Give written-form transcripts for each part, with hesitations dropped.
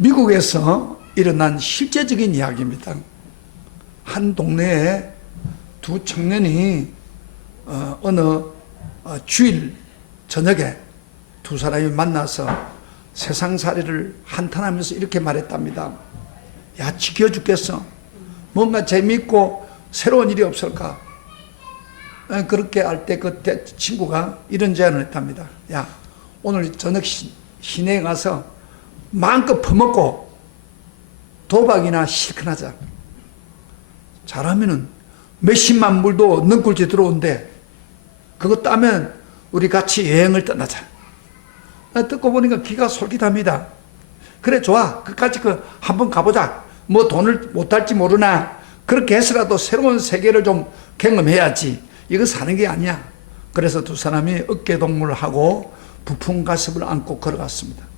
미국에서 일어난 실제적인 이야기입니다. 한 동네에 두 청년이 어느 주일 저녁에 두 사람이 만나서 세상살이를 한탄하면서 이렇게 말했답니다. 야, 지겨 죽겠어. 뭔가 재미있고 새로운 일이 없을까? 그렇게 할 때 그때 친구가 이런 제안을 했답니다. 야, 오늘 저녁 시내에 가서 마음껏 퍼먹고 도박이나 실컷 하자. 잘하면은 몇십만 불도 능굴지 들어온대. 그거 따면 우리 같이 여행을 떠나자. 듣고 보니까 귀가 솔깃합니다. 그래, 좋아. 끝까지 한번 가보자. 뭐 돈을 못할지 모르나 그렇게 해서라도 새로운 세계를 좀 경험해야지. 이거 사는 게 아니야. 그래서 두 사람이 어깨동무를 하고 부푼 가슴을 안고 걸어갔습니다.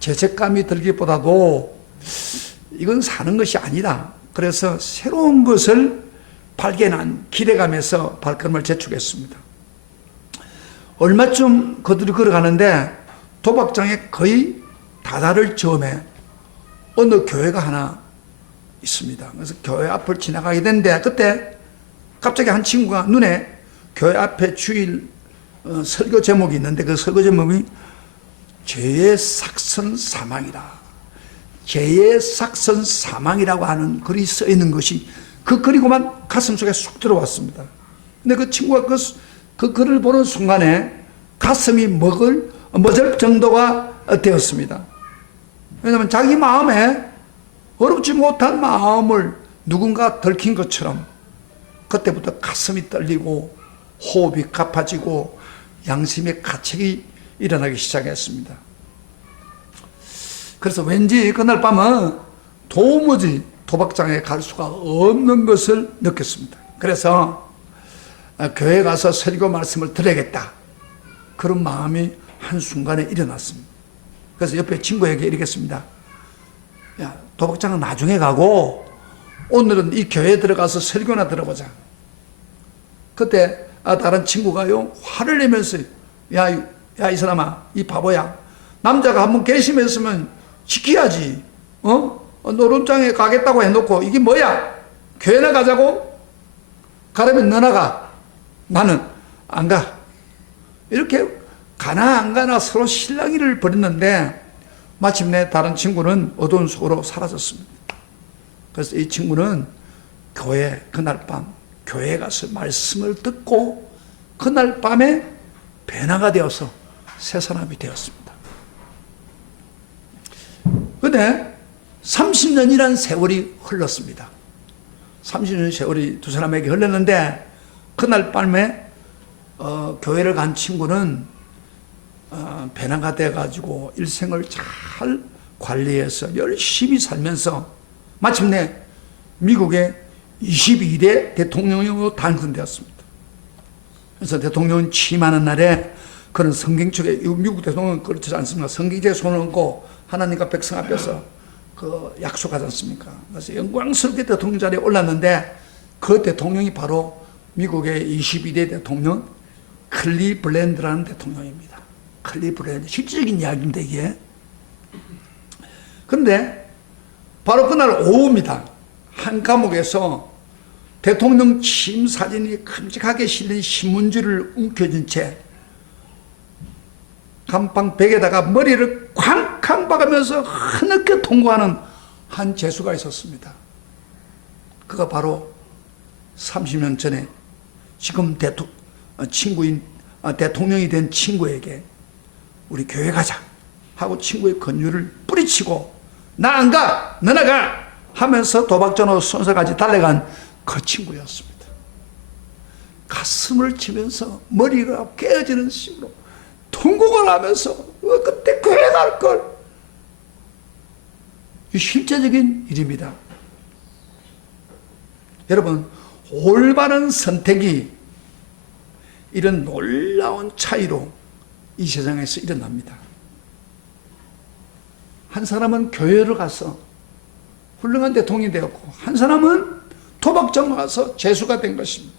죄책감이 들기보다도 이건 사는 것이 아니다. 그래서 새로운 것을 발견한 기대감에서 발걸음을 재촉했습니다. 얼마쯤 그들이 걸어가는데 도박장에 거의 다다를 즈음에 어느 교회가 하나 있습니다. 그래서 교회 앞을 지나가게 되는데 그때 갑자기 한 친구가 눈에 교회 앞에 주일 설교 제목이 있는데 그 설교 제목이 죄의 삭선 사망이라. 죄의 삭선 사망이라고 하는 글이 써 있는 것이 그 글이고만 가슴속에 쑥 들어왔습니다. 근데 그 친구가 그 글을 보는 순간에 가슴이 멎을 정도가 되었습니다. 왜냐하면 자기 마음에 어렵지 못한 마음을 누군가 들킨 것처럼 그때부터 가슴이 떨리고 호흡이 가파지고 양심의 가책이 일어나기 시작했습니다. 그래서 왠지 그날 밤은 도무지 도박장에 갈 수가 없는 것을 느꼈습니다. 그래서 교회에 가서 설교 말씀을 들어야겠다. 그런 마음이 한순간에 일어났습니다. 그래서 옆에 친구에게 이렇게 했습니다. 야, 도박장은 나중에 가고 오늘은 이 교회에 들어가서 설교나 들어보자. 그때 다른 친구가요 화를 내면서 야, 이 사람아, 이 바보야. 남자가 한번 결심했으면 지켜야지. 노름장에 가겠다고 해놓고 이게 뭐야? 교회나 가자고? 가려면 너나 가. 나는 안 가. 이렇게 가나 안 가나 서로 실랑이를 벌였는데 마침내 다른 친구는 어두운 속으로 사라졌습니다. 그래서 이 친구는 그날 밤 교회에 가서 말씀을 듣고 그날 밤에 변화가 되어서 새 사람이 되었습니다. 그런데 30년이라는 세월이 흘렀습니다. 30년 세월이 두 사람에게 흘렀는데 그날 밤에 교회를 간 친구는 변화가 돼가지고 일생을 잘 관리해서 열심히 살면서 마침내 미국의 22대 대통령으로 당선되었습니다. 그래서 대통령 취임하는 날에 그런 성경책에 미국 대통령은 그렇지 않습니까? 성경책에 손을 얹고 하나님과 백성 앞에서 약속하지 않습니까? 그래서 영광스럽게 대통령 자리에 올랐는데 그 대통령이 바로 미국의 22대 대통령 클리블랜드라는 대통령입니다. 클리블랜드. 실질적인 이야기인데 이게. 그런데 바로 그날 오후입니다. 한 감옥에서 대통령 취임 사진이 큼직하게 실린 신문지를 움켜쥔 채 감방 벽에다가 머리를 쾅쾅 박으면서 흐느껴 통과하는 한 죄수가 있었습니다. 그가 바로 30년 전에 지금 대통령이 된 친구에게 우리 교회 가자 하고 친구의 권유를 뿌리치고 나 안 가! 너나 가! 하면서 도박전으로 순서까지 달려간 그 친구였습니다. 가슴을 치면서 머리가 깨어지는 심으로 통곡을 하면서 그때 교회 갈걸. 이 실제적인 일입니다. 여러분, 올바른 선택이 이런 놀라운 차이로 이 세상에서 일어납니다. 한 사람은 교회를 가서 훌륭한 대통령이 되었고 한 사람은 도박장 가서 죄수가 된 것입니다.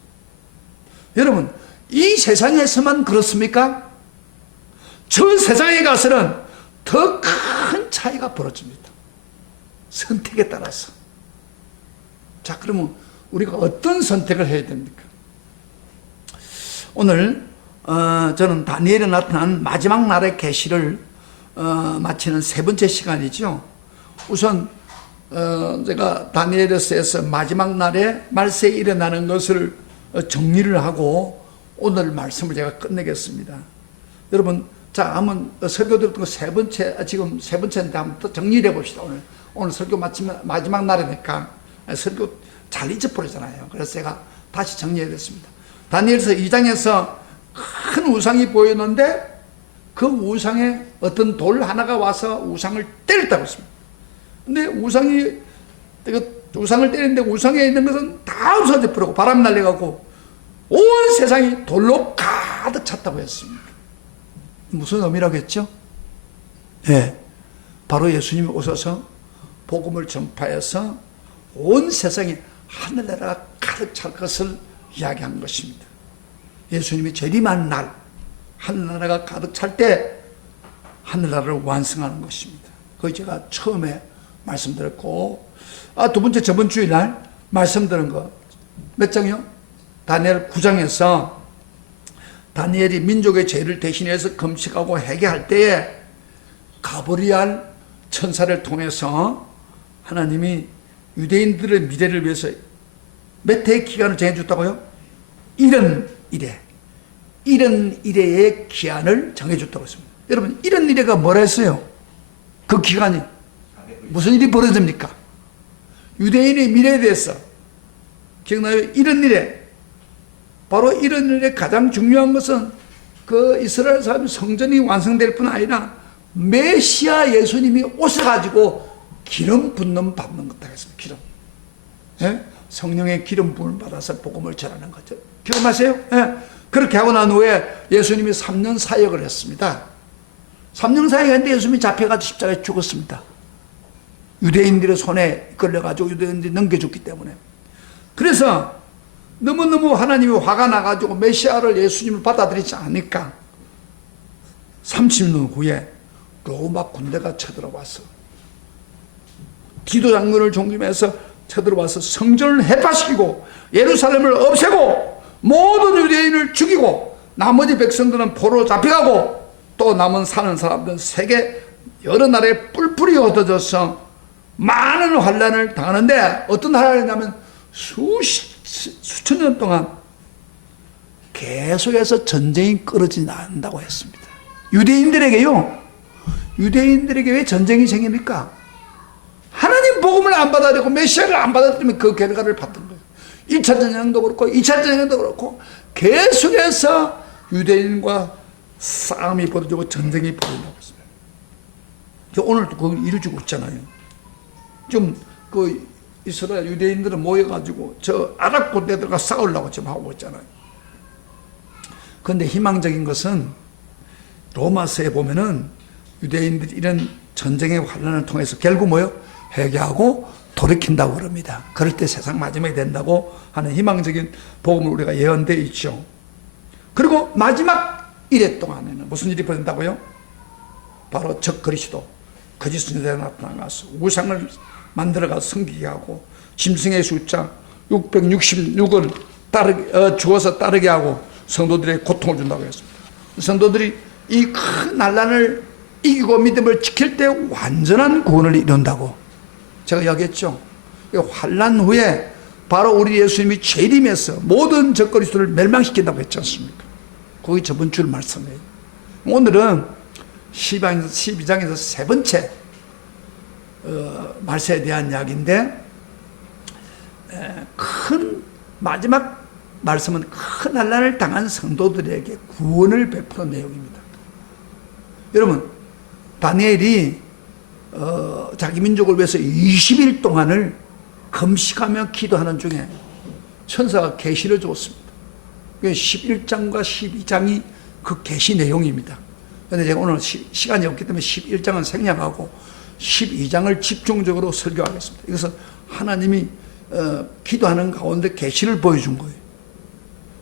여러분, 이 세상에서만 그렇습니까? 저 세상에 가서는 더 큰 차이 차이가 벌어집니다. 선택에 따라서. 자, 그러면 우리가 어떤 선택을 해야 됩니까? 오늘 저는 다니엘에 나타난 마지막 날의 계시를 마치는 세 번째 시간이죠. 우선 제가 다니엘서에서 마지막 날에 말세에 일어나는 것을 정리를 하고 오늘 말씀을 제가 끝내겠습니다. 여러분, 자, 한번 설교 들었던 거 지금 세 번째인데 한번 또 정리를 해봅시다. 오늘 설교 마치면 마지막 날이니까 설교 잘 잊어버리잖아요. 그래서 제가 다시 정리해드렸습니다. 다니엘서 2장에서 큰 우상이 보였는데 그 우상에 어떤 돌 하나가 와서 우상을 때렸다고 했습니다. 근데 우상을 때리는데 우상에 있는 것은 다 없어져 버리고 바람 날려가고 온 세상이 돌로 가득 찼다고 했습니다. 무슨 의미라고 했죠? 예, 바로 예수님이 오셔서 복음을 전파해서 온 세상에 하늘나라가 가득 찰 것을 이야기한 것입니다. 예수님이 재림한 날 하늘나라가 가득 찰 때 하늘나라를 완성하는 것입니다. 그거 제가 처음에 말씀드렸고, 두 번째 저번 주일날 말씀드린 거 몇 장이요? 다니엘 9장에서 다니엘이 민족의 죄를 대신해서 금식하고 회개할 때에 가브리엘 천사를 통해서 하나님이 유대인들의 미래를 위해서 몇 해의 기간을 정해줬다고요? 70일의 기한을 정해줬다고 했습니다. 여러분, 70일에가 뭐라 했어요? 그 기간이 무슨 일이 벌어집니까? 유대인의 미래에 대해서 기억나요? 70일에 바로 70일에 가장 중요한 것은 그 이스라엘 사람 성전이 완성될 뿐 아니라 메시아 예수님이 오셔가지고 기름 붓는 받는 것다 했습니다. 기름. 예? 성령의 기름 부음을 받아서 복음을 전하는 거죠. 기억나세요? 예? 그렇게 하고 난 후에 예수님이 3년 사역을 했습니다. 3년 사역했는데 예수님이 잡혀가지고 십자가에 죽었습니다. 유대인들의 손에 끌려가지고 유대인들이 넘겨줬기 때문에. 그래서 너무너무 하나님이 화가 나가지고 메시아를 예수님을 받아들이지 않으니까 30년 후에 로마 군대가 쳐들어와서 디도 장군을 종임해서 쳐들어와서 성전을 해파시키고 예루살렘을 없애고 모든 유대인을 죽이고 나머지 백성들은 포로로 잡혀가고 또 남은 사는 사람들은 세계 여러 나라에 뿔뿔이 흩어져서 많은 환란을 당하는데 어떤 환란이냐면 수천 년 동안 계속해서 전쟁이 끊어지지 않는다고 했습니다. 유대인들에게요. 유대인들에게 왜 전쟁이 생깁니까? 하나님 복음을 안 받아들이고 메시아를 안 받아들이면 그 결과를 받던 거예요. 1차 전쟁도 그렇고 2차 전쟁도 그렇고 계속해서 유대인과 싸움이 벌어지고 전쟁이 벌어진다고 했습니다. 오늘도 그걸 이루어지고 있잖아요. 좀 이스라엘 유대인들은 모여가지고 저 아랍 군대들과 싸우려고 지금 하고 있잖아요. 그런데 희망적인 것은 로마서에 보면은 유대인들이 이런 전쟁의 환란을 통해서 결국 뭐요? 회개하고 돌이킨다고 그럽니다. 그럴 때 세상 마지막이 된다고 하는 희망적인 복음을 우리가 예언되어 있죠. 그리고 마지막 일회 동안에는 무슨 일이 벌어진다고요? 바로 적 그리스도 거짓 선지자가 나타나서 우상을 만들어가서 섬기게 하고 짐승의 숫자 666을 죽어서 따르게 하고 성도들에게 고통을 준다고 했습니다. 성도들이 이 큰 난란을 이기고 믿음을 지킬 때 완전한 구원을 이룬다고 제가 이야기했죠. 환난 후에 바로 우리 예수님이 재림해서 모든 적그리스도를 멸망시킨다고 했지 않습니까? 거기 저번 주 말씀이에요. 오늘은 12장에서 세 번째 말세에 대한 이야기인데 큰 마지막 말씀은 큰 난란을 당한 성도들에게 구원을 베푸는 내용입니다. 여러분, 다니엘이 자기 민족을 위해서 20일 동안을 금식하며 기도하는 중에 천사가 계시를 줬습니다. 11장과 12장이 그 계시 내용입니다. 그런데 제가 오늘 시간이 없기 때문에 11장은 생략하고 12장을 집중적으로 설교하겠습니다. 이것은 하나님이 기도하는 가운데 계시를 보여준 거예요.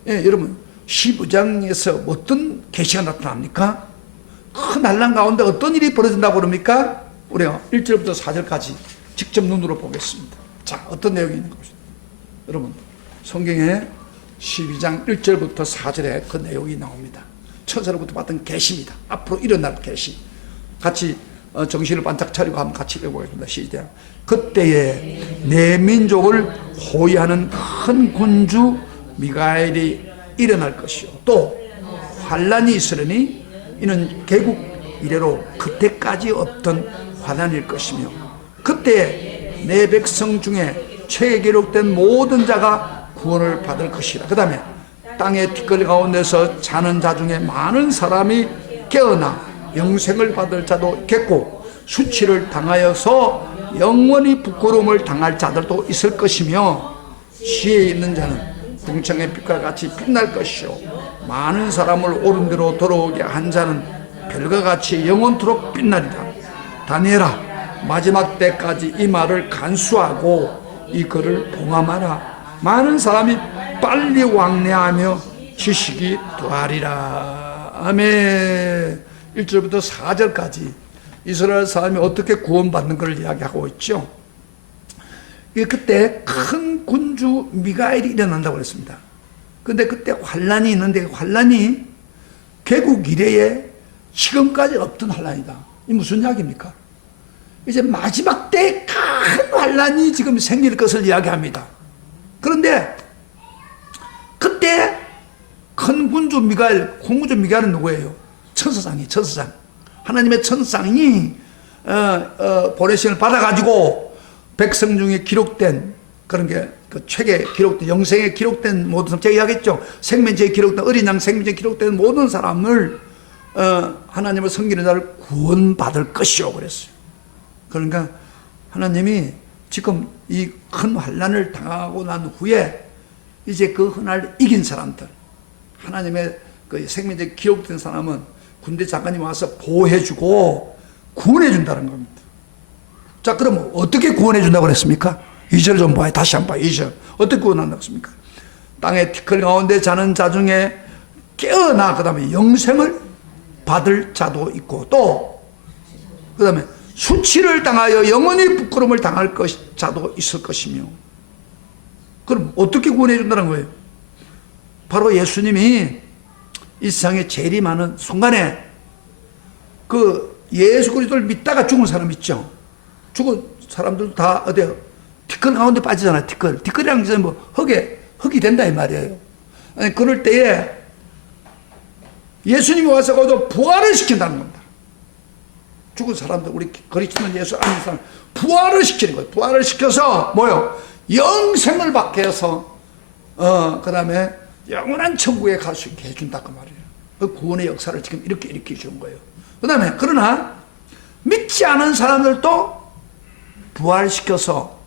예, 여러분 15장에서 어떤 계시가 나타납니까? 큰 난란 가운데 어떤 일이 벌어진다고 그럽니까? 우리가 1절부터 4절까지 직접 눈으로 보겠습니다. 자, 어떤 내용이 있는 것입니다. 여러분, 성경에 12장 1절부터 4절에 그 내용이 나옵니다. 천사로부터 받은 계시입니다. 앞으로 일어날 계시. 같이 정신을 반짝 차리고 한번 같이 읽어보겠습니다. 시작. 그때에 내 민족을 호위하는 큰 군주 미가엘이 일어날 것이요 또 환란이 있으려니 이는 개국 이래로 그때까지 없던 환란일 것이며 그때 내 백성 중에 책에 기록된 모든 자가 구원을 받을 것이라. 그 다음에 땅의 티끌 가운데서 자는 자 중에 많은 사람이 깨어나 영생을 받을 자도 있겠고 수치를 당하여서 영원히 부끄러움을 당할 자들도 있을 것이며 지혜 있는 자는 궁창의 빛과 같이 빛날 것이요 많은 사람을 옳은 대로 돌아오게 한 자는 별과 같이 영원토록 빛나리라. 다니엘아, 마지막 때까지 이 말을 간수하고 이 글을 봉함하라. 많은 사람이 빨리 왕래하며 지식이 더하리라. 아멘. 1절부터 4절까지 이스라엘 사람이 어떻게 구원받는 걸 이야기하고 있죠. 그때 큰 군주 미가엘이 일어난다고 그랬습니다. 근데 그때 환란이 있는데 환란이 개국 이래에 지금까지 없던 환란이다. 이 무슨 이야기입니까? 이제 마지막 때 큰 환란이 지금 생길 것을 이야기합니다. 그런데 그때 큰 군주 미가엘, 군주 미가엘은 누구예요? 천사장이, 천사장. 하나님의 천사장이 보내심을 받아가지고 백성 중에 기록된 그런 게 그 책에 기록된 영생에 기록된 모든 사람, 제가 이야기했죠. 생명책에 기록된 어린 양 생명책에 기록된 모든 사람을 하나님을 섬기는 자를 구원받을 것이요 그랬어요. 그러니까 하나님이 지금 이 큰 환난을 당하고 난 후에 이제 그 hun을 이긴 사람들, 하나님의 그 생명책에 기록된 사람은 군대 장관이 와서 보호해주고 구원해준다는 겁니다. 자, 그럼 어떻게 구원해준다고 그랬습니까? 2절 좀 봐요. 다시 한번 봐요. 2절. 어떻게 구원한다고 했습니까? 땅의 티끌 가운데 자는 자 중에 깨어나, 그 다음에 영생을 받을 자도 있고, 또, 그 다음에 수치를 당하여 영원히 부끄러움을 당할 자도 있을 것이며. 그럼 어떻게 구원해준다는 거예요? 바로 예수님이 이 세상에 제일이 많은 순간에 그 예수 그리스도를 믿다가 죽은 사람 있죠. 죽은 사람들도 다 어디요? 티끌 가운데 빠지잖아요. 티끌이랑 이제 뭐 흙이 된다 이 말이에요. 아니, 그럴 때에 예수님이 와서 거기서 부활을 시킨다는 겁니다. 죽은 사람들, 우리 그리스도는 예수 아는 사람 부활을 시키는 거예요. 부활을 시켜서 뭐요? 영생을 받게 해서 그 다음에 영원한 천국에 갈 수 있게 해준다 그 말이에요. 그 구원의 역사를 지금 이렇게 일으켜 주는 거예요. 그 다음에 그러나 믿지 않은 사람들도 부활시켜서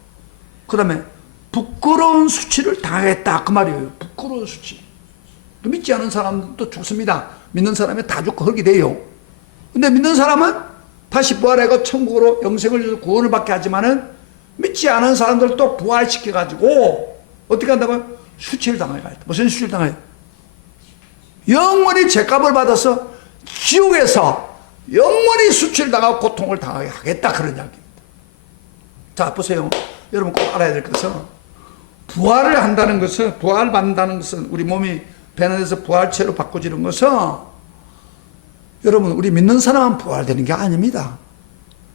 그 다음에 부끄러운 수치를 당하겠다 그 말이에요. 부끄러운 수치. 믿지 않은 사람도 죽습니다. 믿는 사람이 다 죽고 흙이 돼요. 근데 믿는 사람은 다시 부활해서 천국으로 영생을 주고 구원을 받게 하지만은 믿지 않은 사람들도 부활시켜가지고 어떻게 한다고요? 수치를 당하게 했다. 무슨 수치를 당해요? 영원히 죄값을 받아서 지옥에서 영원히 수치를 당하고 고통을 당하게 하겠다 그런 이야기입니다. 자, 보세요. 여러분 꼭 알아야 될 것은 부활을 한다는 것은, 부활 받는다는 것은, 우리 몸이 배난에서 부활체로 바꿔지는 것은 여러분 우리 믿는 사람은 부활되는 게 아닙니다.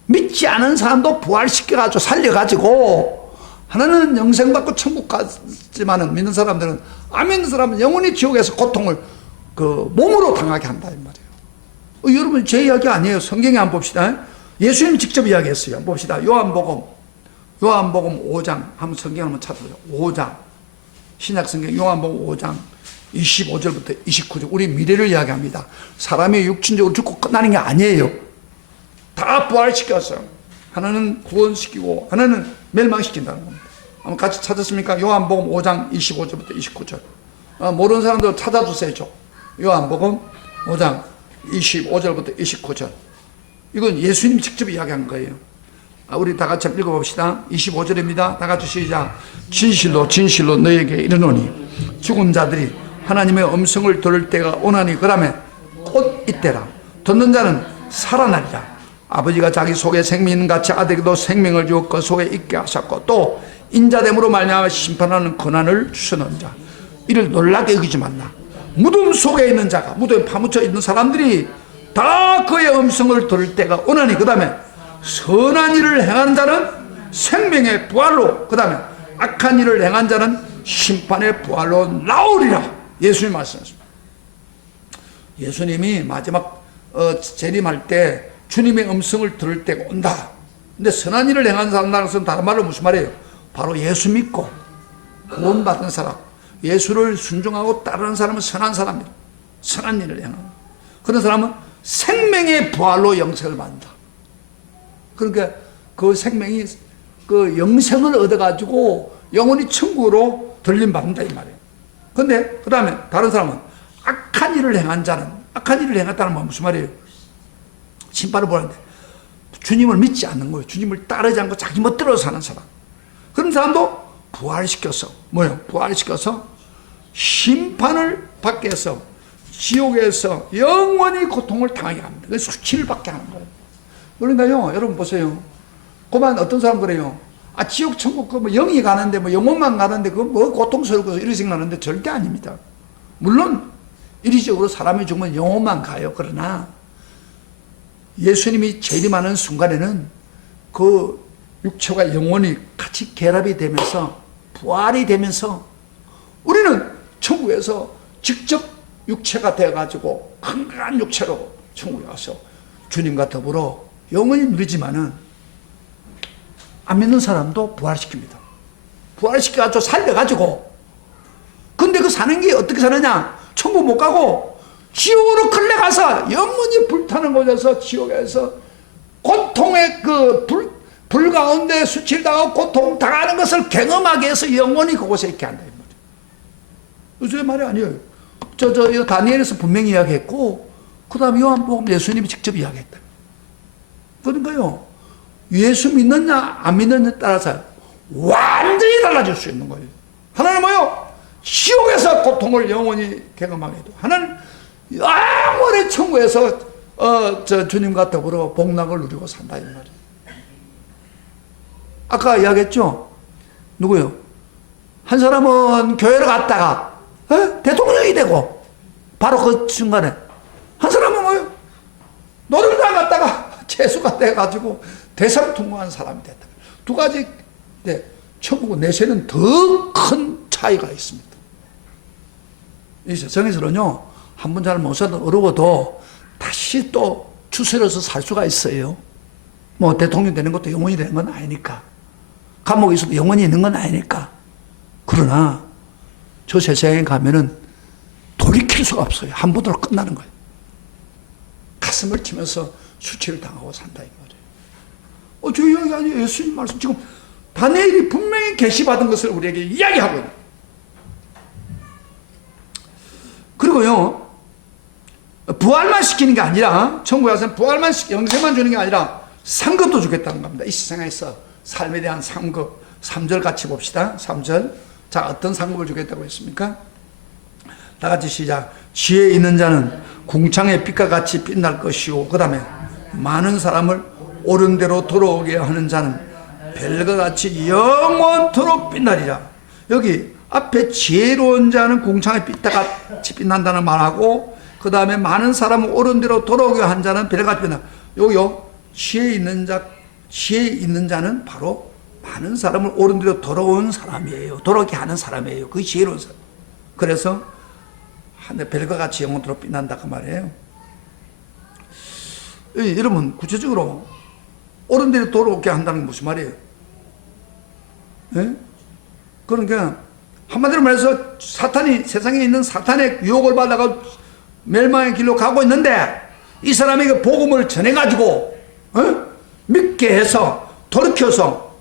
믿지 않은 사람도 부활시켜가지고 살려가지고 하나는 영생 받고 천국 가지만은 믿는 사람들은, 안 믿는 사람은 영원히 지옥에서 고통을 그 몸으로 당하게 한다 이 말이에요. 여러분 제 이야기 아니에요. 성경에 한번 봅시다. 예수님이 직접 이야기했어요. 한번 봅시다. 요한복음 5장 한번 성경 한번 찾아보죠. 5장 신약성경 요한복음 5장 25절부터 29절 우리 미래를 이야기합니다. 사람이 육신적으로 죽고 끝나는 게 아니에요. 다 부활시켰어요. 하나는 구원시키고 하나는 멸망시킨다는 겁니다. 한번 같이 찾았습니까? 요한복음 5장 25절부터 29절. 모르는 사람들 찾아주세요. 요한복음 5장 25절부터 29절. 이건 예수님이 직접 이야기한 거예요. 우리 다 같이 읽어봅시다. 25절입니다. 다 같이 시작. 진실로 진실로 너에게 이르노니 죽은 자들이 하나님의 음성을 들을 때가 오나니 그 다음에 곧 이때라. 듣는 자는 살아나리라. 아버지가 자기 속에 생명이 있는 같이 아들에게도 생명을 주어 그 속에 있게 하셨고 또 인자됨으로 말미암아 심판하는 권한을 주시는 자 이를 놀라게 여기지 말라. 무덤 속에 있는 자가 무덤에 파묻혀 있는 사람들이 다 그의 음성을 들을 때가 오나니 그 다음에 선한 일을 행하는 자는 생명의 부활로 그 다음에 악한 일을 행한 자는 심판의 부활로 나오리라. 예수님 말씀하십니다. 예수님이 마지막 재림할 때 주님의 음성을 들을 때가 온다. 근데 선한 일을 행한 사람이라는 것은 다른 말로 무슨 말이에요? 바로 예수 믿고 구원받은 사람, 예수를 순종하고 따르는 사람은 선한 사람이다. 선한 일을 행하는 그런 사람은 생명의 부활로 영생을 받는다. 그러니까 그 생명이 그 영생을 얻어가지고 영원히 천국으로 들림받는다 이 말이에요. 근데 그 다음에 다른 사람은 악한 일을 행한 자는 악한 일을 행했다는 건 무슨 말이에요? 심판을 보는데 주님을 믿지 않는 거예요. 주님을 따르지 않고 자기 멋대로 사는 사람. 그런 사람도 부활시켜서 뭐예요? 부활시켜서 심판을 받게 해서 지옥에서 영원히 고통을 당하게 합니다. 그래서 수치를 받게 하는 거예요. 그러니까요, 여러분 보세요. 그만 어떤 사람 그래요. 아, 지옥, 천국, 그 뭐 영이 가는데, 뭐 영혼만 가는데, 그거 뭐 고통스럽고 이런 생각하는데 절대 아닙니다. 물론, 이리적으로 사람이 죽으면 영혼만 가요. 그러나, 예수님이 재림하는 순간에는 그 육체와 영혼이 같이 결합이 되면서, 부활이 되면서, 우리는 천국에서 직접 육체가 되어가지고, 건강한 육체로 천국에 가서 주님과 더불어 영원히 누리지만은, 안 믿는 사람도 부활시킵니다. 부활시켜가지고 살려가지고. 근데 그 사는 게 어떻게 사느냐? 천국 못 가고 지옥으로 끌려가서 영원히 불타는 곳에서 지옥에서 고통의 그 불 가운데 수치당하고 고통 당하는 것을 경험하게 해서 영원히 그곳에 있게 한다. 요즘에 말이 아니에요. 이 다니엘에서 분명히 이야기했고, 그 다음에 요한복음 예수님이 직접 이야기했다. 그러니까요. 예수 믿느냐 안 믿느냐에 따라서 완전히 달라질 수 있는 거예요. 하나는 뭐요? 지옥에서 고통을 영원히 경험하게 해도 하나는 영원히 천국에서 주님과 더불어 복락을 누리고 산다 이 말이에요. 아까 이야기했죠? 누구요? 한 사람은 교회를 갔다가 대통령이 되고 바로 그 순간에 한 사람은 뭐요? 노름장 갔다가 재수가 돼가지고 대사를 통과한 사람이 됐다. 두 가지, 천국 내세는 더 큰 차이가 있습니다. 이 세상에서는요, 한 번 잘 못 살도 어려워도 다시 또 추스려서 살 수가 있어요. 뭐, 대통령 되는 것도 영원히 되는 건 아니니까. 감옥에 있어도 영원히 있는 건 아니니까. 그러나, 저 세상에 가면은 돌이킬 수가 없어요. 한 번으로 끝나는 거예요. 가슴을 치면서 수치를 당하고 산다. 저 이야기 아니에요. 예수님 말씀. 지금 다니엘이 분명히 계시받은 것을 우리에게 이야기하고 있는. 그리고요, 부활만 시키는 게 아니라, 천국에 가서는 부활만 영생만 주는 게 아니라 상급도 주겠다는 겁니다. 이 세상에서 삶에 대한 상급. 3절 같이 봅시다. 3절. 자, 어떤 상급을 주겠다고 했습니까? 다 같이 시작. 지혜 있는 자는 궁창의 빛과 같이 빛날 것이요. 그 다음에 많은 사람을 옳은 대로 돌아오게 하는 자는 별과 같이 영원토록 빛나리라. 여기 앞에 지혜로운 자는 궁창의 빛과 같이 빛난다는 말하고 그 다음에 많은 사람은 옳은 대로 돌아오게 한 자는 별과 같이 빛나. 여기요, 지혜 있는 자는 바로 많은 사람을 옳은 대로 돌아온 사람이에요. 돌아오게 하는 사람이에요. 그게 지혜로운 사람. 그래서 하늘 별과 같이 영원토록 빛난다 그 말이에요. 여러분 구체적으로 옳은 대로 돌아오게 한다는 게 무슨 말이에요? 예? 그러니까 한마디로 말해서 사탄이 세상에 있는 사탄의 유혹을 받아가 멸망의 길로 가고 있는데 이 사람에게 복음을 전해가지고 믿게 해서 돌이켜서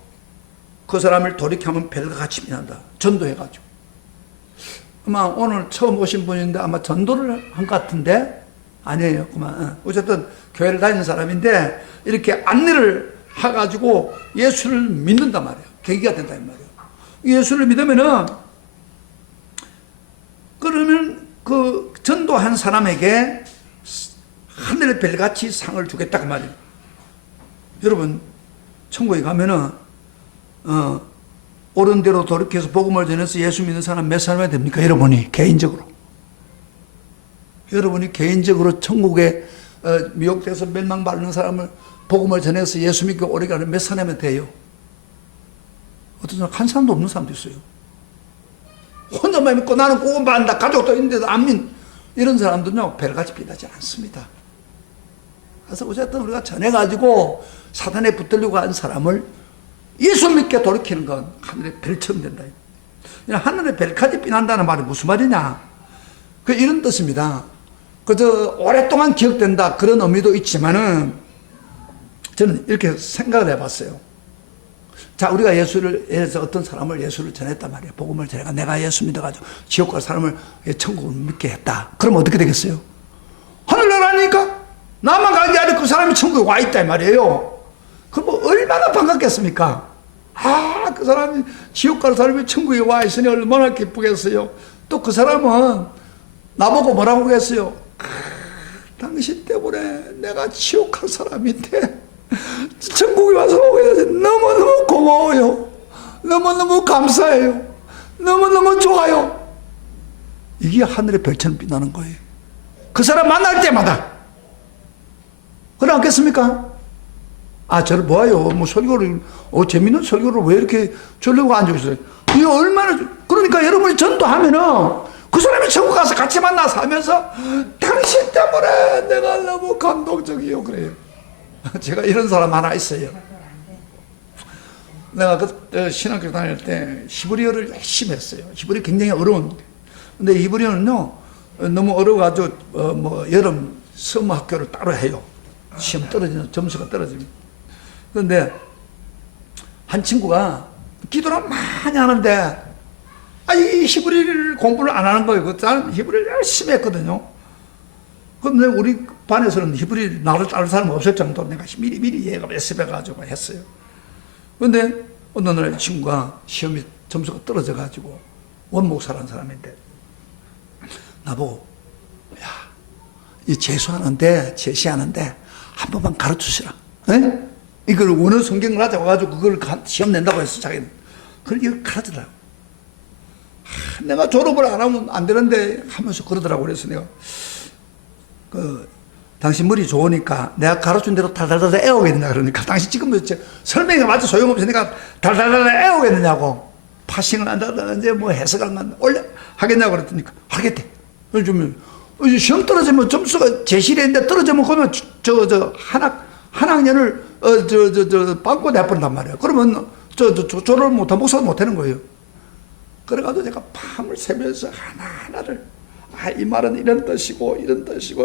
그 사람을 돌이켜하면 별과 같이 빛난다. 전도해가지고. 아마 오늘 처음 오신 분인데 아마 전도를 한 것 같은데 아니에요. 그만. 어쨌든 교회를 다니는 사람인데 이렇게 안내를 해가지고 예수를 믿는단 말이에요. 계기가 된단 말이에요. 예수를 믿으면은 그러면 그 전도한 사람에게 하늘의 별같이 상을 주겠다 그 말이에요. 여러분, 천국에 가면은, 옳은 대로 돌이켜서 복음을 전해서 예수 믿는 사람 몇 사람이 됩니까? 여러분이, 개인적으로. 여러분이 개인적으로 천국에 미혹돼서 멸망받는 사람을 복음을 전해서 예수 믿고 오래 가는 몇 사람이 돼요? 어떤 사람, 한 사람도 없는 사람도 있어요. 혼자만 믿고 나는 구원받는다. 가족도 있는데도 안 믿는 이런 사람들은요, 별같이 빛나지 않습니다. 그래서 어쨌든 우리가 전해가지고 사단에 붙들려고 한 사람을 예수 믿게 돌이키는 건 하늘의 별처럼 된다. 하늘의 별까지 빛난다는 말이 무슨 말이냐? 그 이런 뜻입니다. 그저 오랫동안 기억된다 그런 의미도 있지만은 저는 이렇게 생각을 해봤어요. 자, 우리가 예수를 해서 어떤 사람을 예수를 전했단 말이에요. 복음을 전해가 내가 예수 믿어가지고 지옥 갈 사람을 천국을 믿게 했다. 그럼 어떻게 되겠어요? 하늘나라니까 나만 가는 게 아니라 그 사람이 천국에 와 있다 이 말이에요. 그럼 뭐 얼마나 반갑겠습니까? 아, 그 사람이 지옥 갈 사람이 천국에 와 있으니 얼마나 기쁘겠어요. 또 그 사람은 나보고 뭐라고 그랬어요? 당신 때문에 내가 지옥 갈 사람인데 천국에 와서 오게 돼서 너무너무 고마워요. 너무너무 감사해요. 너무너무 좋아요. 이게 하늘의 별처럼 빛나는 거예요. 그 사람 만날 때마다. 그러지 않겠습니까? 아, 저를 뭐예요? 뭐 설교를, 재밌는 설교를 왜 이렇게 졸려고 앉아있어요? 이게 얼마나, 그러니까 여러분이 전도하면은 그 사람이 천국 가서 같이 만나서 하면서 당신 때문에 내가 너무 감동적이요. 그래요. 제가 이런 사람 하나 있어요. 내가 그때 신학교 다닐 때 히브리어를 열심히 했어요. 히브리 굉장히 어려운데. 근데 히브리어는요, 너무 어려워가지고, 여름 서머 학교를 따로 해요. 시험 떨어지면, 점수가 떨어지면. 그런데 한 친구가 기도를 많이 하는데, 이 히브리를 공부를 안 하는 거예요. 나는 히브리를 열심히 했거든요. 근데 우리 반에서는 히브리 나를 따를 사람이 없을 정도로 내가 미리 예가 연습해가지고 했어요. 근데 어느 날 친구가 시험에 점수가 떨어져가지고 원목사라는 사람인데 나보고, 야, 이 제시하는데 한 번만 가르쳐 주시라. 이걸 원어 성경을 하자고 가지고 그걸 시험 낸다고 했어, 자기는. 그걸 이걸 가르쳐달라고. 내가 졸업을 안 하면 안 되는데 하면서 그러더라고. 그래서 내가 당신 머리 좋으니까 내가 가르친 대로 달달달 애우겠느냐 그러니까 당신 지금 설명이 맞아 소용없으니까 달달달 애우겠느냐고. 파싱을 한다든지 뭐 해석을 하겠냐고 그랬더니까 하겠대. 요즘 시험 떨어지면 점수가 제시되는데 떨어지면 그러면 한 학년을 빵꾸 내버린단 말이에요. 그러면 졸업을 못하면 목사도 못하는 거예요. 그래가지고 제가 밤을 새면서 하나하나를 이 말은 이런 뜻이고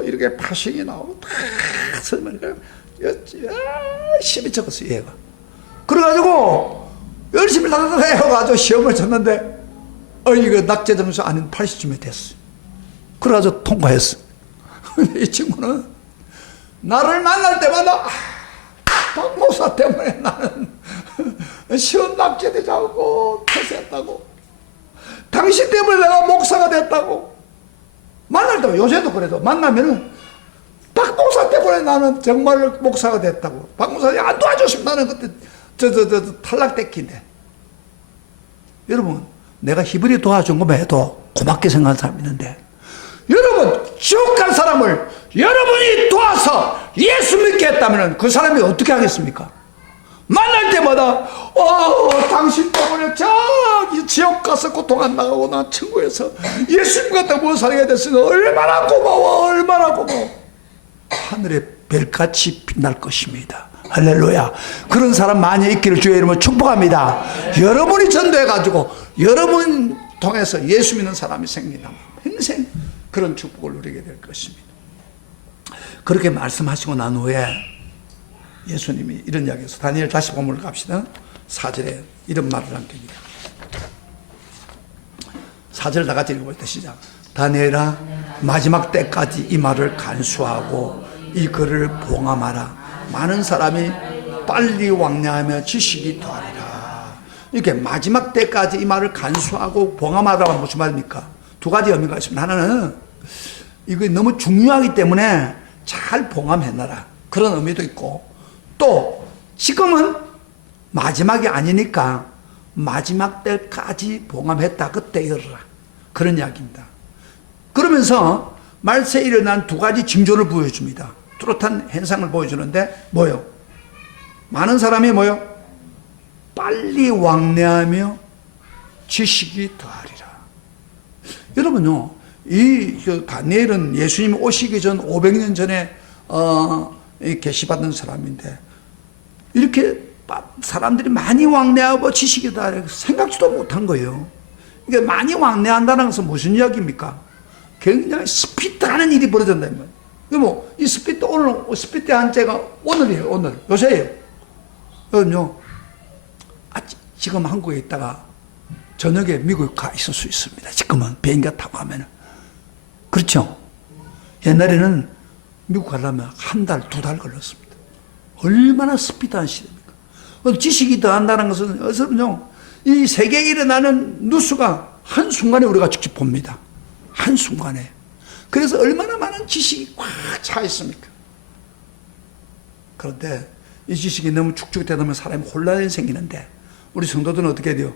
이렇게 파싱이 나오고 다 설명을 열심히 적었어요. 얘가. 그래가지고 열심히 해가지고 시험을 쳤는데 이거 낙제 점수 아닌 80점이 됐어요. 그래가지고 통과했어. 근데 이 친구는 나를 만날 때마다 박 목사 때문에 나는 시험 낙제되지 않고 퇴세했다고. 당신 때문에 내가 목사가 됐다고. 만날 때마다 요새도 그래도 만나면은 박 목사 때문에 나는 정말 목사가 됐다고. 박 목사님 안 도와줬으면 나는 그때 탈락됐긴데. 여러분, 내가 히브리 도와준 것만 해도 고맙게 생각하는 사람이 있는데, 여러분 지옥 갈 사람을 여러분이 도와서 예수 믿게 했다면 그 사람이 어떻게 하겠습니까? 만날 때마다 당신 때문에 저기 지옥 가서 고통 안 나가고 나 천국에서 예수님 같다 못 살게 됐으니 얼마나 고마워. 하늘의 별같이 빛날 것입니다. 할렐루야. 그런 사람 많이 있기를 주의 이름으로 축복합니다. 여러분이 전도해가지고 여러분 통해서 예수 믿는 사람이 생긴다면 평생 그런 축복을 누리게 될 것입니다. 그렇게 말씀하시고 난 후에 예수님이 이런 이야기에서 다니엘 다시 본문을 갑시다. 4절에 이런 말을 남깁니다. 4절 다 같이 읽어볼때 시작. 다니엘아, 마지막 때까지 이 말을 간수하고 이 글을 봉함하라. 많은 사람이 빨리 왕래하며 지식이 더하리라. 이렇게 마지막 때까지 이 말을 간수하고 봉함하라가 무슨 말입니까? 두 가지 의미가 있습니다. 하나는 이거 너무 중요하기 때문에 잘 봉함해놔라. 그런 의미도 있고, 또 지금은 마지막이 아니니까 마지막 때까지 봉함했다. 그때 이르라. 그런 이야기입니다. 그러면서 말세에 일어난 두 가지 징조를 보여줍니다. 뚜렷한 현상을 보여주는데 뭐요? 많은 사람이 뭐요? 빨리 왕래하며 지식이 더하리라. 여러분요, 이 다니엘은 예수님 오시기 전 500년 전에 계시받은 사람인데 이렇게 사람들이 많이 왕래하고 지식이 더하리라 생각지도 못한 거예요. 이게 많이 왕래한다는 것은 무슨 이야기입니까? 굉장히 스피드하는 일이 벌어진다는 거예요. 이 스피드, 오늘 스피드 한자가 오늘이에요. 오늘 요새예요. 그럼요. 지금 한국에 있다가 저녁에 미국에 가 있을 수 있습니다. 지금은 비행기 타고 가면은. 그렇죠? 옛날에는 미국 가려면 한 달, 두 달 걸렸습니다. 얼마나 스피드한 시대입니까? 지식이 더한다는 것은 어서는요, 이 세계에 일어나는 뉴스가 한순간에 우리가 직접 봅니다. 한순간에. 그래서 얼마나 많은 지식이 꽉 차 있습니까? 그런데 이 지식이 너무 축적되다 보면 사람이 혼란이 생기는데 우리 성도들은 어떻게 해야 돼요?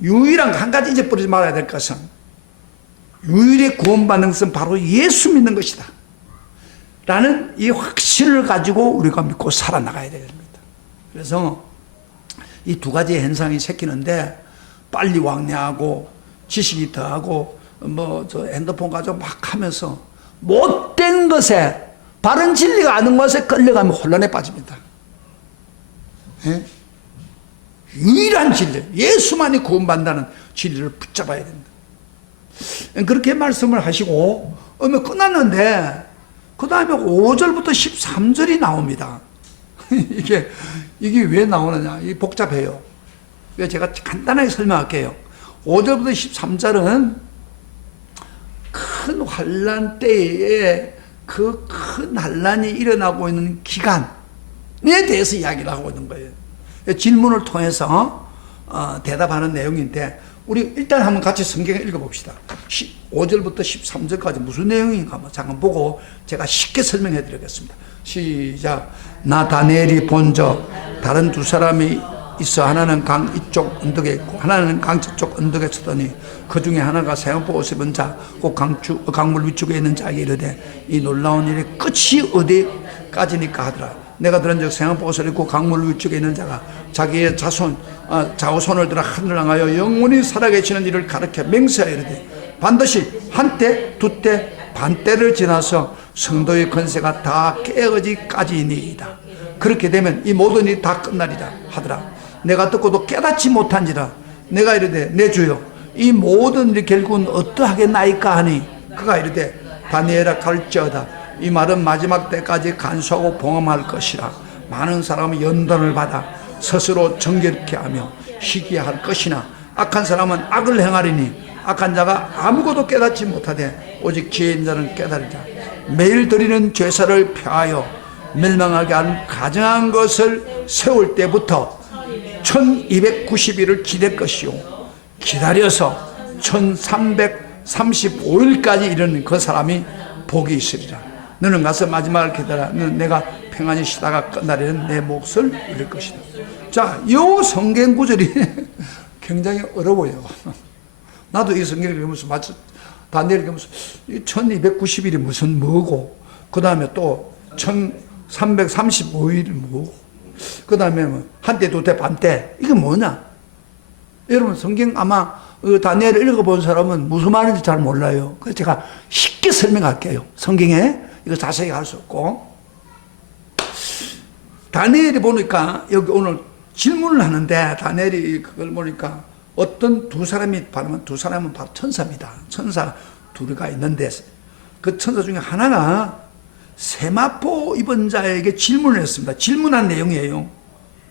유일한 한 가지 잊어버리지 말아야 될 것은 유일의 구원받는 것은 바로 예수 믿는 것이다 라는 이 확신을 가지고 우리가 믿고 살아나가야 됩니다. 그래서 이 두 가지 현상이 생기는데 빨리 왕래하고 지식이 더하고 핸드폰 가지고 막 하면서 못된 것에 바른 진리가 아는 것에 끌려가면 혼란에 빠집니다. 예? 유일한 진리, 예수만이 구원받는다는 진리를 붙잡아야 된다. 그렇게 말씀을 하시고 끝났는데 그 다음에 5절부터 13절이 나옵니다. 이게 왜 나오느냐? 이게 복잡해요. 제가 간단하게 설명할게요. 5절부터 13절은 큰 환란 때에 그 큰 환란이 일어나고 있는 기간에 대해서 이야기를 하고 있는 거예요. 질문을 통해서 대답하는 내용인데 우리 일단 한번 같이 성경을 읽어봅시다. 5절부터 13절까지 무슨 내용인가 한번 잠깐 보고 제가 쉽게 설명해 드리겠습니다. 시작. 나 다니엘이 본저 다른 두 사람이 있어 하나는 강 이쪽 언덕에 있고 하나는 강 저쪽 언덕에 서더니 그 중에 하나가 세마포 옷을 입은 자 곧 강물 위쪽에 있는 자에게 이르되 이 놀라운 일의 끝이 어디까지니까 하더라. 내가 들은즉 세마포 옷을 입고 강물 위쪽에 있는 자가 자기의 자손을 들어 하늘을 향하여 영원히 살아계시는 일을 가르쳐 맹세하여 이르되 반드시 한때 두때 반때를 지나서 성도의 권세가 다 깨어지까지니이다. 그렇게 되면 이 모든 일이 다 끝나리라 하더라. 내가 듣고도 깨닫지 못한지라. 내가 이르되 내 주여 이 모든 일이 결국은 어떠하겠나이까 하니 그가 이르되 다니엘아 갈지어다. 이 말은 마지막 때까지 간수하고 봉함할 것이라. 많은 사람은 연단을 받아 스스로 정결케 하며 희귀할 것이나 악한 사람은 악을 행하리니 악한 자가 아무것도 깨닫지 못하되 오직 지혜 있는 자는 깨달으리라. 매일 드리는 제사를 펴하여 멸망하게 하는 가증한 것을 세울 때부터 1290일을 기댈 것이요 기다려서 1335일까지 이르는 그 사람이 복이 있으리라. 너는 가서 마지막을 기다려. 너는 내가 평안히 쉬다가 끝나려는 내 몫을 이룰 것이다. 자, 이 성경 구절이 굉장히 어려워요. 나도 이 성경을 읽으면서 다니엘을 읽으면서 1290일이 무슨 뭐고 그 다음에 또 1335일이 뭐고 그 다음에 한때 두때 반때 이게 뭐냐? 여러분 성경 아마 다니엘을 읽어본 사람은 무슨 말인지 잘 몰라요. 그래서 제가 쉽게 설명할게요. 성경에 이거 자세히 할 수 없고 다니엘이 보니까 여기 오늘 질문을 하는데 다니엘이 그걸 보니까 어떤 두 사람이 바로 두 사람은 바로 천사입니다. 천사 둘이가 있는데 그 천사 중에 하나가 세마포 입은 자에게 질문을 했습니다. 질문한 내용이에요.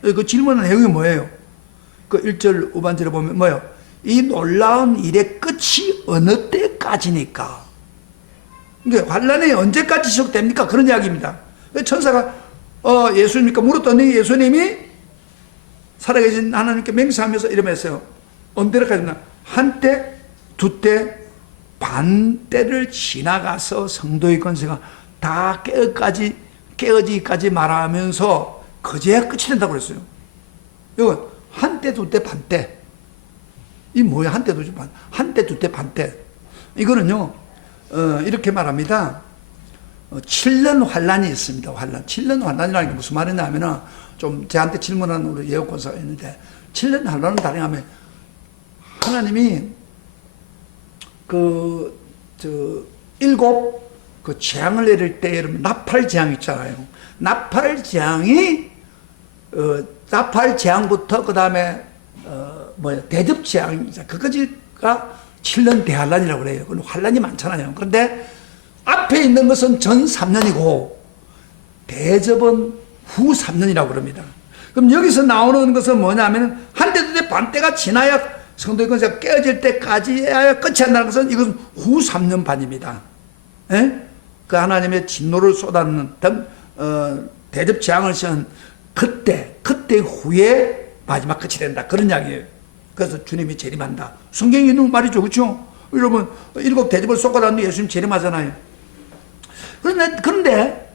그 질문한 내용이 뭐예요? 그 1절 후반절에 보면 뭐예요? 이 놀라운 일의 끝이 어느 때까지니까? 그러니까 환란이 언제까지 지속됩니까? 그런 이야기입니다. 천사가 예수님이니까 물었더니 예수님이 살아계신 하나님께 맹세하면서 이러면서요. 언제까지나 한때, 두때, 반때를 지나가서 성도의 권세가 다 깨어지기까지 말하면서 그제야 끝이 된다고 그랬어요. 이건 한때, 두때, 반때. 이 뭐야? 한때, 두때, 반. 한때, 두때, 반때. 이거는요, 이렇게 말합니다. 7년 환란이 있습니다. 환란. 7년 환란이라는 게 무슨 말이냐면은, 좀 저한테 질문하는 우리 예언권사가 있는데, 7년 환란은 다르게 하면, 하나님이 일곱 재앙을 내릴 때, 여러분, 나팔 재앙 있잖아요. 나팔 재앙부터 그 다음에 대접 재앙입니다. 그까지가 7년 대환란이라고 그래요. 그건 환란이 많잖아요. 그런데 앞에 있는 것은 전 3년이고 대접은 후 3년이라고 그럽니다. 그럼 여기서 나오는 것은 뭐냐면 한때 두때 반때가 지나야 성도의 권세가 깨어질 때까지야 끝이 안 나는 것은 이것은 후 3년 반입니다. 예? 그 하나님의 진노를 쏟아놓는 대접 재앙을 시한 그때 후에 마지막 끝이 된다. 그런 이야기예요. 그래서 주님이 재림한다. 성경에 있는 말이죠. 그렇죠? 여러분, 일곱 대접을 쏟아놨는데 예수님 재림하잖아요. 그런데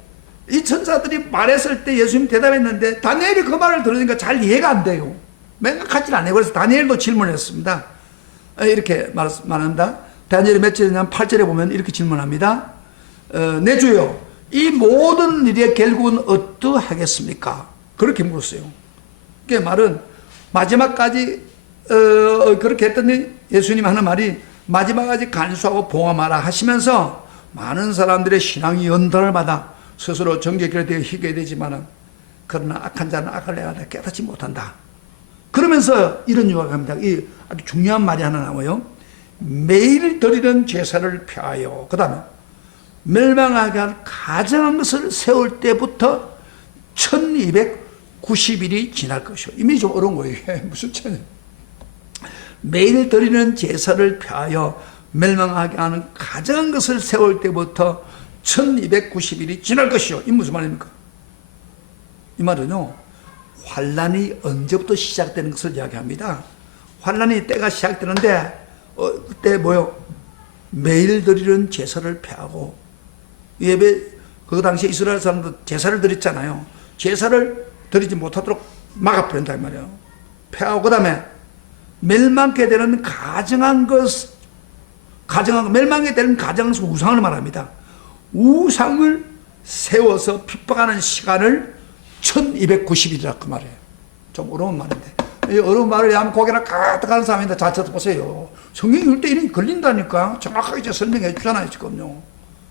이 천사들이 말했을 때 예수님 대답했는데 다니엘이 그 말을 들으니까 잘 이해가 안 돼요. 맹각하지 않아요. 그래서 다니엘도 질문했습니다. 이렇게 말한다. 다니엘이 몇 절이냐면 8절에 보면 이렇게 질문합니다. 내 주여, 이 모든 일의 결국은 어떠하겠습니까? 그렇게 물었어요. 그 말은 마지막까지 그렇게 했더니 예수님 하는 말이 마지막까지 간수하고 봉함하라 하시면서 많은 사람들의 신앙이 연단을 받아 스스로 정죄결에 대해 희게 되지만은 그러나 악한 자는 악을 내가 깨닫지 못한다. 그러면서 이런 유화가 합니다. 이 아주 중요한 말이 하나 나와요. 매일 드리는 제사를 펴하여 그 다음에 멸망하게 할 가증한 것을 세울 때부터 1290일이 지날 것이요. 이미 좀 어려운 거예요. 무슨 차이? 매일 드리는 제사를 펴하여 멸망하게 하는 가증한 것을 세울 때부터 1290일이 지날 것이요. 이 무슨 말입니까? 이 말은요, 환란이 언제부터 시작되는 것을 이야기합니다. 환란이 때가 시작되는데 그때 뭐요? 매일 드리는 제사를 펴하고 예배 그 당시에 이스라엘 사람들 제사를 드렸잖아요. 제사를 드리지 못하도록 막아버린다 이 말이에요. 폐하고 그다음에 멸망케 되는 가증한 멸망에 되는 가증한 것 우상을 말합니다. 우상을 세워서 핍박하는 시간을 1290일이라 그 말이에요. 좀 어려운 말인데 이 어려운 말을 하면 고개나 가득하는 사람인데 잘 쳐다보세요. 성경이 이럴 때 이런 걸린다니까. 정확하게 제가 설명해 주잖아요 지금요.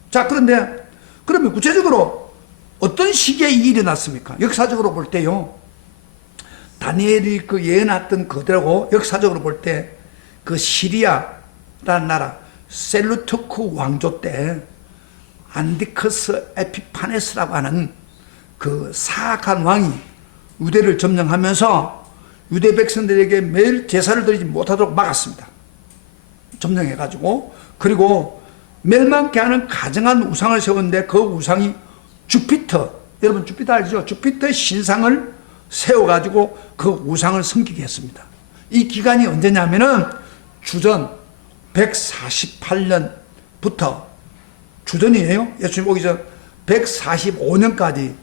자, 그런데 그러면 구체적으로 어떤 시기에 이 일이 일어났습니까? 역사적으로 볼 때요, 다니엘이 그 예언했던 그대로 역사적으로 볼 때 그 시리아라는 나라 셀루투크 왕조 때 안디커스 에피파네스라고 하는 그 사악한 왕이 유대를 점령하면서 유대 백성들에게 매일 제사를 드리지 못하도록 막았습니다. 점령해가지고. 그리고 멸망케 하는 가증한 우상을 세웠는데 그 우상이 주피터, 여러분 주피터 알죠? 주피터의 신상을 세워가지고 그 우상을 섬기게 했습니다. 이 기간이 언제냐면은 주전 148년부터 주전이에요. 예수님 오기 전 145년까지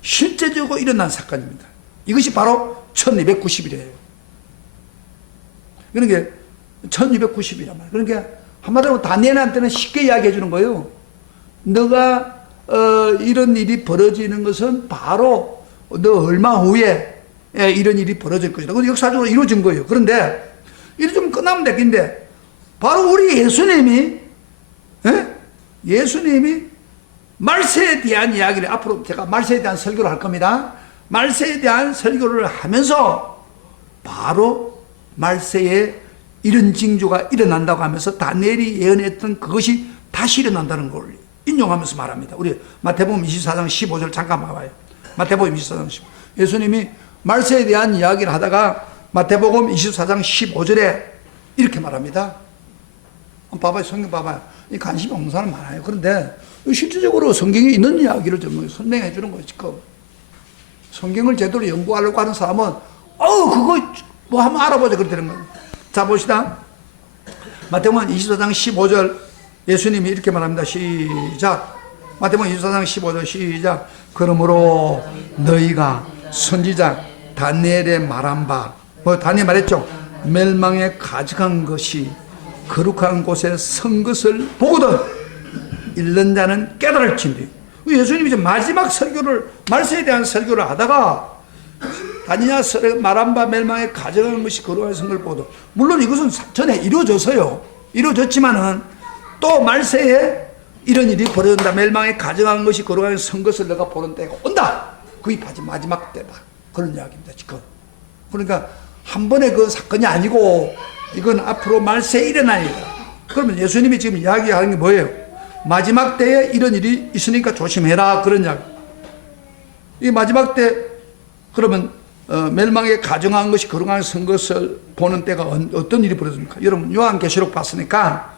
실제적으로 일어난 사건입니다. 이것이 바로 1290일이에요. 그러니까 1290일이란 말이에요. 그러니까 한마디로 다니엘한테는 쉽게 이야기해 주는 거예요. 너가 이런 일이 벌어지는 것은 바로 너 얼마 후에 이런 일이 벌어질 것이다. 그건 역사적으로 이루어진 거예요. 그런데 이리 좀 끝나면 되겠는데 바로 우리 예수님이 말세에 대한 이야기를 앞으로 제가 말세에 대한 설교를 할 겁니다. 말세에 대한 설교를 하면서 바로 말세에 이런 징조가 일어난다고 하면서 다니엘이 예언했던 그것이 다시 일어난다는 걸 인용하면서 말합니다. 우리 마태복음 24장 15절 잠깐 봐봐요. 마태복음 24장 15절. 예수님이 말세에 대한 이야기를 하다가 마태복음 24장 15절에 이렇게 말합니다. 봐봐요. 성경 봐봐요. 이 관심이 없는 사람 많아요. 그런데 실질적으로 성경에 있는 이야기를 좀 설명해 주는 거지. 성경을 제대로 연구하려고 하는 사람은 그거 뭐 한번 알아보자 그러는 거예요. 자, 봅시다. 마태복음 24장 15절 예수님이 이렇게 말합니다. 시작. 마태복음 24장 15절 시작. 그러므로 너희가 선지자 다니엘의 말한 바, 다니엘 말했죠. 멸망에 가져간 것이 거룩한 곳에 선 것을 보거든 읽는 자는 깨달을진대. 예수님이 이제 마지막 설교를, 말세에 대한 설교를 하다가 다니엘 말한 바 멸망에 가져간 것이 거룩한 선 것을 보거든. 물론 이것은 전에 이루어졌어요. 이루어졌지만은 또 말세에 이런 일이 벌어진다. 멸망에 가져간 것이 거룩한 선 것을 내가 보는 때가 온다. 그게 마지막 때다. 그런 이야기입니다, 지금. 그러니까 한 번의 그 사건이 아니고 이건 앞으로 말세에 일어날 일이다. 그러면 예수님이 지금 이야기하는 게 뭐예요? 마지막 때에 이런 일이 있으니까 조심해라. 그런 이야기. 이 마지막 때 그러면 멸망에 가정한 것이 거룩한 선 것을 보는 때가 어떤 일이 벌어집니까? 여러분 요한계시록 봤으니까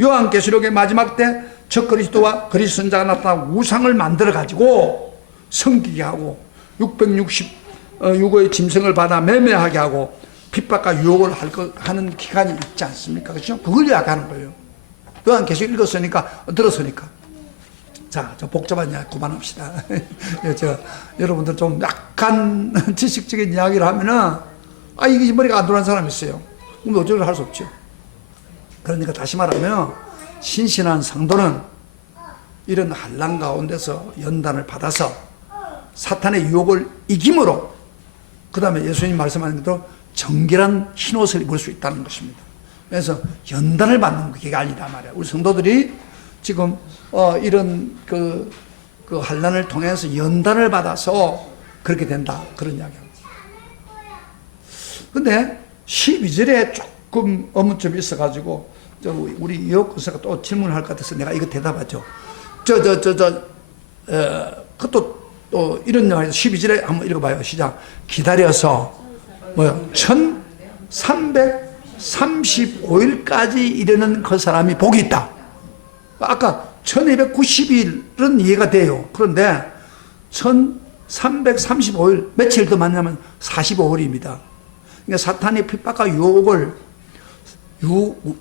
요한계시록의 마지막 때 첫 그리스도와 그리스도 선자가 나타나 우상을 만들어 가지고 섬기게 하고 666의 짐승을 받아 매매하게 하고 핍박과 유혹을 하는 기간이 있지 않습니까? 그렇죠? 그걸 이야기하는 거예요. 요한계시록 읽었으니까 들었으니까. 자, 저 복잡한 이야기 그만합시다. 여러분들 좀 약간 지식적인 이야기를 하면은 이게 머리가 안 돌아가는 사람이 있어요. 그럼 어쩌고 할 수 없죠. 그러니까 다시 말하면 신신한 성도는 이런 환난 가운데서 연단을 받아서 사탄의 유혹을 이김으로 그 다음에 예수님 말씀하신 대로 정결한 흰옷을 입을 수 있다는 것입니다. 그래서 연단을 받는 게 아니다 말이야. 우리 성도들이 지금 이런 그 환난을 통해서 연단을 받아서 그렇게 된다. 그런 이야기입니다. 근데 12절에 조금 어문점이 있어가지고 우리 이호 교사가 또 질문을 할 것 같아서 내가 이거 대답하죠. 그것도 또 이런 영화에서 12절에 한번 읽어봐요. 시작. 기다려서 1335일까지 이르는 그 사람이 복이 있다. 아까 1290일은 이해가 돼요. 그런데 1335일 며칠 더 많냐면 45일입니다. 그러니까 사탄의 핍박과 유혹을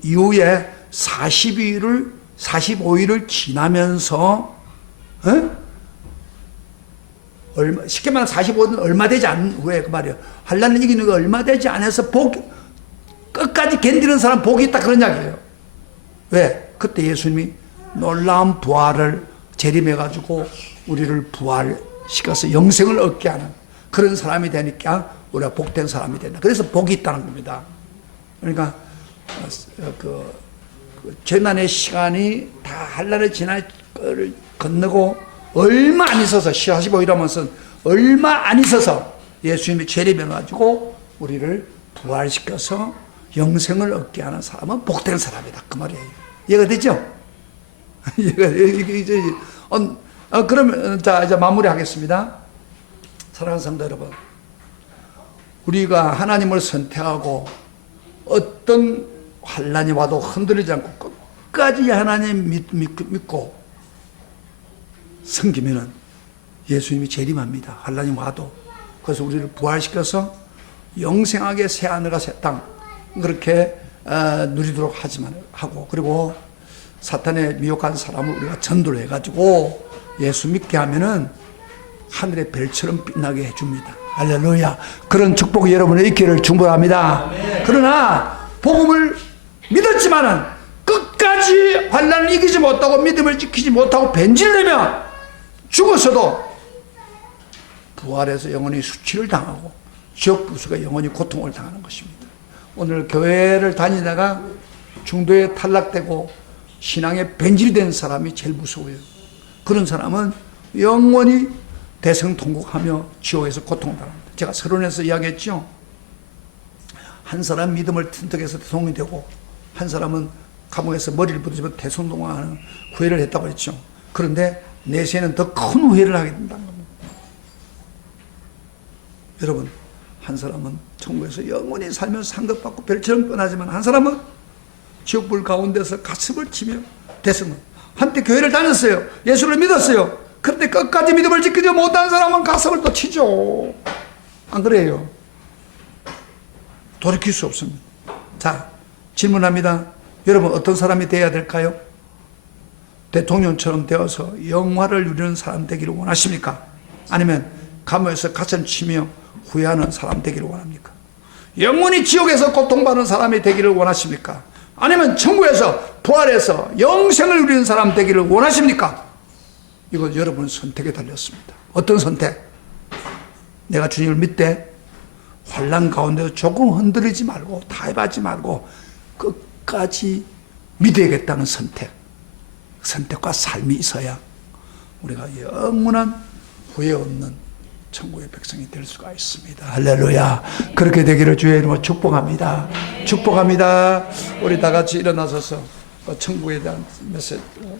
이후에 45일을 지나면서 쉽게 말하면 45일은 얼마 되지 않은 후에 그 말이에요. 환난을 이기는 거 얼마 되지 않아서 끝까지 견디는 사람 복이 있다. 그런 이야기예요. 왜? 그때 예수님이 놀라운 부활을 재림해가지고 우리를 부활시켜서 영생을 얻게 하는 그런 사람이 되니까 우리가 복된 사람이 된다. 그래서 복이 있다는 겁니다. 그러니까 재난의 시간이 다 한란을 지날 거를 건너고 얼마 안 있어서 45일 하면서 얼마 안 있어서 예수님이 재림해가지고 우리를 부활시켜서 영생을 얻게 하는 사람은 복된 사람이다. 그 말이에요. 이해가 되죠? 그러면 이제 마무리하겠습니다. 사랑하는 성도 여러분, 우리가 하나님을 선택하고 어떤 환난이 와도 흔들리지 않고 끝까지 하나님 믿고 섬기면은 예수님이 재림합니다. 환난이 와도. 그래서 우리를 부활시켜서 영생하게 새 하늘과 새 땅 그렇게 누리도록 하고, 그리고 사탄의 미혹한 사람을 우리가 전도를 해가지고 예수 믿게 하면은 하늘의 별처럼 빛나게 해줍니다. 할렐루야. 그런 축복이 여러분의 있기를 축복합니다. 그러나 복음을 믿었지만은 끝까지 환난을 이기지 못하고 믿음을 지키지 못하고 변질되면 죽었어도 부활해서 영원히 수치를 당하고 지옥 부수가 영원히 고통을 당하는 것입니다. 오늘 교회를 다니다가 중도에 탈락되고 신앙에 변질된 사람이 제일 무서워요. 그런 사람은 영원히 대성통곡하며 지옥에서 고통당합니다. 제가 서론에서 이야기했죠. 한 사람 믿음을 튼튼해서 대통령이 되고 한 사람은 감옥에서 머리를 부딪히며 대성통곡하는 후회를 했다고 했죠. 그런데 내세에는 더 큰 후회를 하게 된다는 겁니다. 여러분, 한 사람은 천국에서 영원히 살면서 상급받고 별처럼 떠나지만 한 사람은 지옥불 가운데서 가슴을 치며 대성을. 한때 교회를 다녔어요. 예수를 믿었어요. 그런데 끝까지 믿음을 지키지 못한 사람은 가슴을 또 치죠. 안 그래요? 돌이킬 수 없습니다. 자, 질문합니다. 여러분 어떤 사람이 되어야 될까요? 대통령처럼 되어서 영화를 누리는 사람 되기를 원하십니까? 아니면 감옥에서 가슴 치며 후회하는 사람 되기를 원합니까? 영원히 지옥에서 고통받는 사람이 되기를 원하십니까? 아니면 천국에서 부활해서 영생을 누리는 사람 되기를 원하십니까? 이거 여러분 선택에 달렸습니다. 어떤 선택? 내가 주님을 믿되 환난 가운데서 조금 흔들리지 말고 타협하지 말고 끝까지 믿어야겠다는 선택. 선택과 삶이 있어야 우리가 영원한 후회 없는 천국의 백성이 될 수가 있습니다. 할렐루야. 그렇게 되기를 주의 이름으로 축복합니다. 축복합니다. 우리 다 같이 일어나서서 천국에 대한 메시지